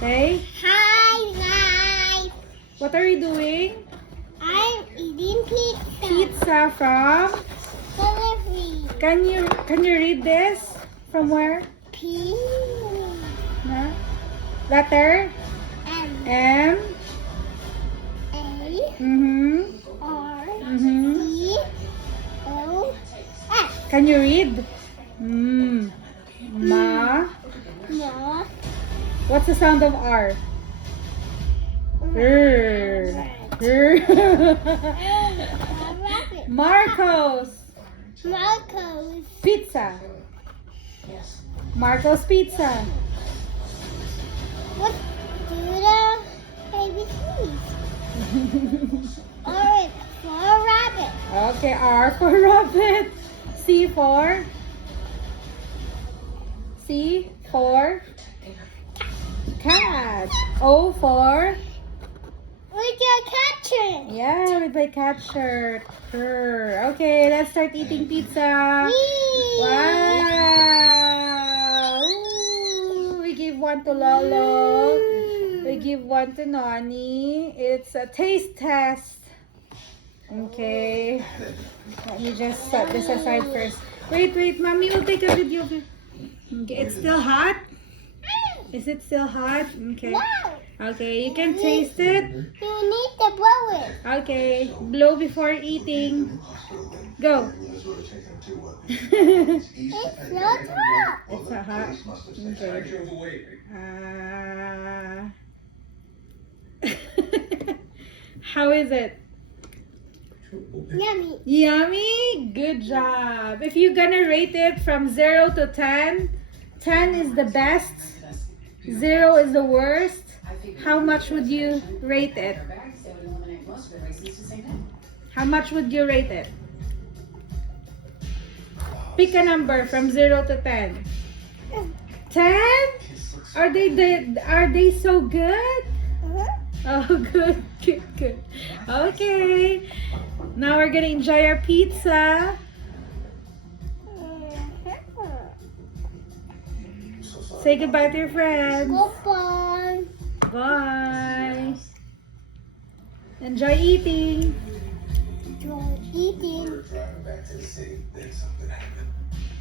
Say, Hi guys, what are you doing? I'm eating pizza. Pizza from. Delivery. Can you read this? From where? P Na? Letter M M. A Mhm. R Mhm. E O S. Can you read? Mm. Ma. No. What's the sound of R? R. Rabbit. Marcos. Marcos. Pizza. Marcos Pizza. What do the ABCs? R for rabbit. Okay, R for rabbit. C for. C for cat. O for. With your catcher. Yeah, with my cat shirt. Grr. Okay, let's start eating pizza. Whee! Wow! Ooh, we give one to Lolo. We give one to Nani. It's a taste test. Okay. Let me just set this aside first. Wait, Mommy will take a video of it. Okay, it's still hot? Is it still hot? Okay. Wow. Okay, you can taste it. You need to blow it. Okay, blow before eating. Go. It's not hot. It's a hot. Okay. How is it? Yummy. Yummy? Good job. If you're gonna rate it from 0 to 10, 10 is the best, 0 is the worst. How much would you rate it? How much would you rate it? Pick a number from 0 to 10. 10? Are they so good? Oh, good. Okay. Now we're gonna enjoy our pizza. Say goodbye to your friends. Goodbye. Bye. Enjoy eating. Enjoy eating. Driving back to the city, then something happened.